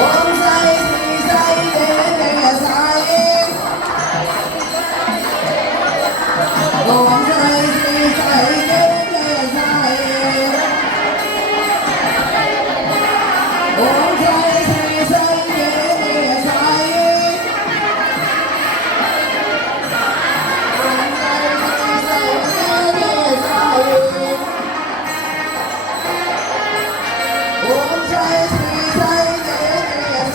ఓం సాయి శ్రీ సాయి జయ జయ సాయి ఓం సాయి శ్రీ సాయి జయ జయ సాయి ఓం సాయి శ్రీ సాయి జయ జయ సాయి ఓం సాయి శ్రీ సాయి జయ జయ సాయి ఓం సాయి శ్రీ సాయి జయ జయ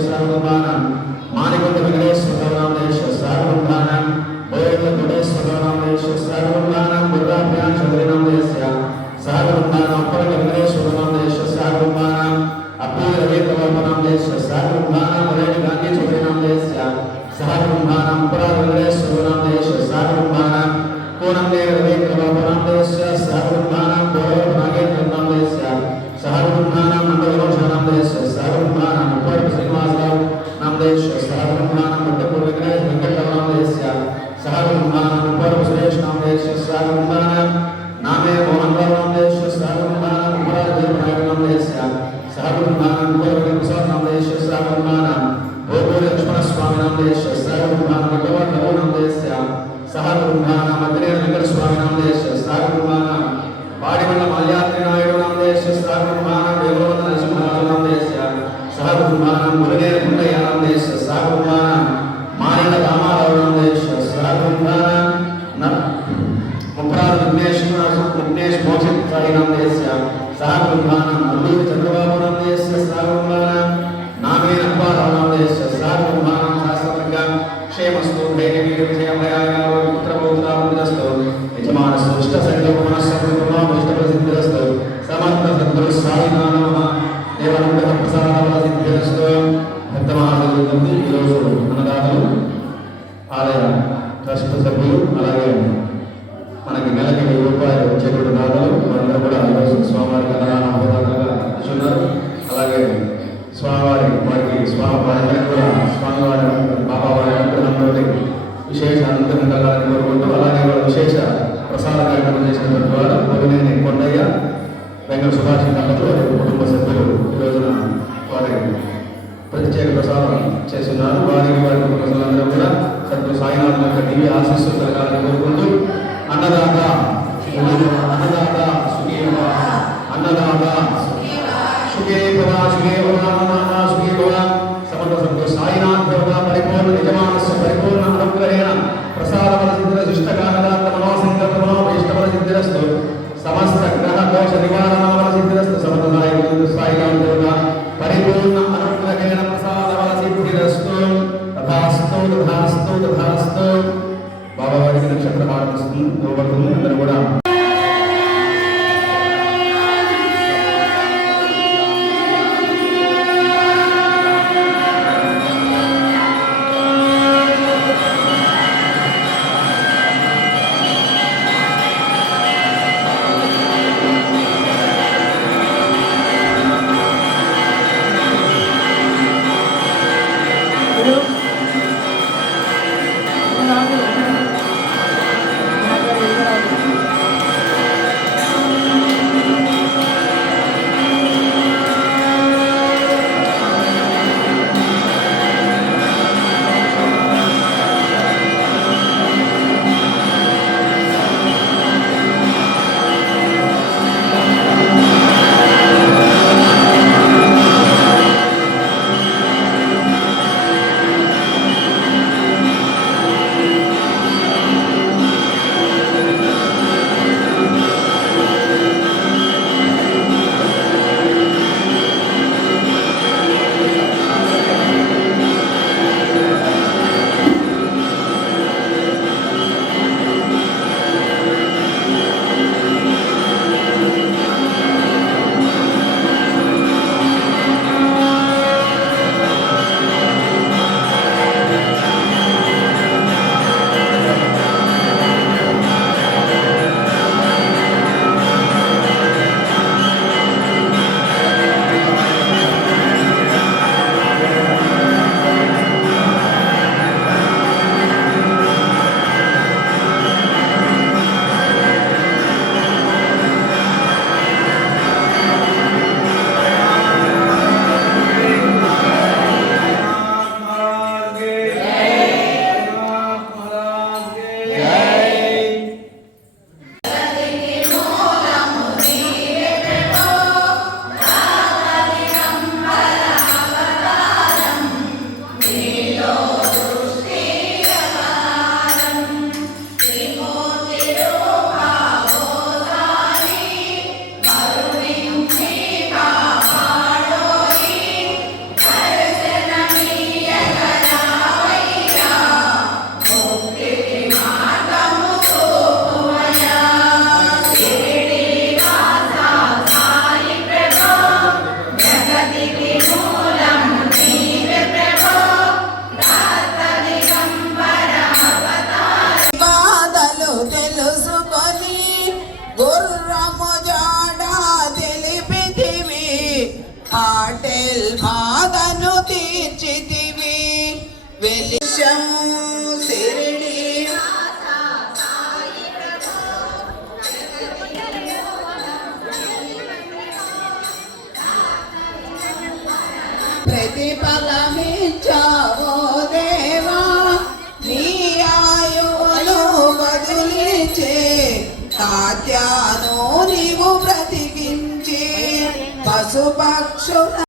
Sarvabhanan Manikunda Vigneswara Bhagavamesha Sarvabhanan Boyaka Gudeswara Bhagavamesha Sarvabhanan Burrabhyan Chandrinamesya Sarvabhanan Aparaka Vigneswara Bhagavamesha Sarvabhanan Apura Vedavamesha Sarvabhanan Vareni Gandhi Chandrinamesya Sarvabhanan Aparaka Vigneswara Bhagavamesha Sarvabhanan Konam Deva Vedavamesya Sarvabhanan Boyaka Bhagavamesya Sarvabhanan Mandavarojanamesya Sarvabhanan Aparaka Srinivasam Namesya Sarvabhanan Mandapur Vignesh Venkataramesya Sarvabhanan Aparaka Suresh Namesya Sarvabhanan Name Mohanbal Namesya Sarvabhanan Aparaka Namesya Sarvabhanan Aparaka Prasad Namesya Sarvabhanan Bhogori Lakshmana Swami Namesya Sarvabhanan Mandavaru Namesya Sarvabhanan Madhurya Venkata Swami Namesya Sarvabhanan Padimanda Malyatri Nayudu Namesya Sarvabhanan Devarodana Narasimharaja Namesya Sarvabhanan Murugesh Gundaya Namesya Sarvabhanan Mayila Ramaravu Namesya Sarvabhanan Mukrad Vignesh Mokshit Sai Namesya Sarvabhanan Alluri Chandrababu Namesya Sarvabhanan Name Akbara Namesya Sarvabhanan Sastramika Shemastu Dhaiya Veera Vijaya Bhayaya Putra Putra Putrastu Yajamana Sushta Sanjogana Sarvabhana Vishtaprasiddhastu Samartha Sadguru Sahina Namaha Devananda Prasada Prasiddhastu Bhaktamahadevandi ఈరోజు అన్నదాతలు ఆలయ trust సభ్యులు అలాగే మనకి నెలకి 1000 రూపాయలు వచ్చేటువంటి దాతలు వారందరూ కూడా ఈరోజు స్వామివారికి అన్నదాన హోదాలుగా ఇచ్చున్నారు. అలాగే స్వామివారి వారికి స్వామివారి కూడా స్వామివారి బాబావారి అనుగ్రహంతో విశేష అనుగ్రహం కలగాలని కోరుకుంటూ అలాగే వారు విశేష ప్రసాద కార్యక్రమం చేసినటువంటి వారు పొగినేని కొండయ్య వెంకట సుభాష్ దంపతులు వారి కుటుంబ సభ్యులు ఈ రోజున వారి ప్రత్యేక ప్రసాదం చేస్తున్నారు. వారికి వారి కుటుంబ సభ్యులందరూ కూడా సద్గురు సాయినాథ్ యొక్క దివ్య ఆశీస్సులు కలగాలని కోరుకుంటూ అన్నదాత అన్నదాత సుఖీభవ అన్నదాత సుఖీభవ సుఖీభవ సుఖీభవ సమర్థ సద్గురు సాయినాథ్ యొక్క పరిపూర్ణ యజమానస్య పరిపూర్ణ అనుగ్రహేణ ప్రసాదబల సిద్ధిర శిష్టకారదాత్త మనోసంకల్ప మనోభీష్టబల సిద్ధిరస్తు సమస్త గ్రహ దోష నివారణబల సిద్ధిరస్తు సమర్థ సాయినాథ్ యొక్క పరిపూర్ణ అనుగ్రహేణ ప్రసాదబల సిద్ధిరస్తు తథాస్తు తథాస్తు తథాస్తు. బాబావారికి నక్షత్ర మార్గం ఇవ్వబడుతుంది. అందరూ కూడా వెలిశం శిరిడి ప్రతిఫలమిచ్చావో దేవా నీ ఆయువును బదులిచ్చే తాత్యాను నీవు బ్రతికించి పశుపక్షుల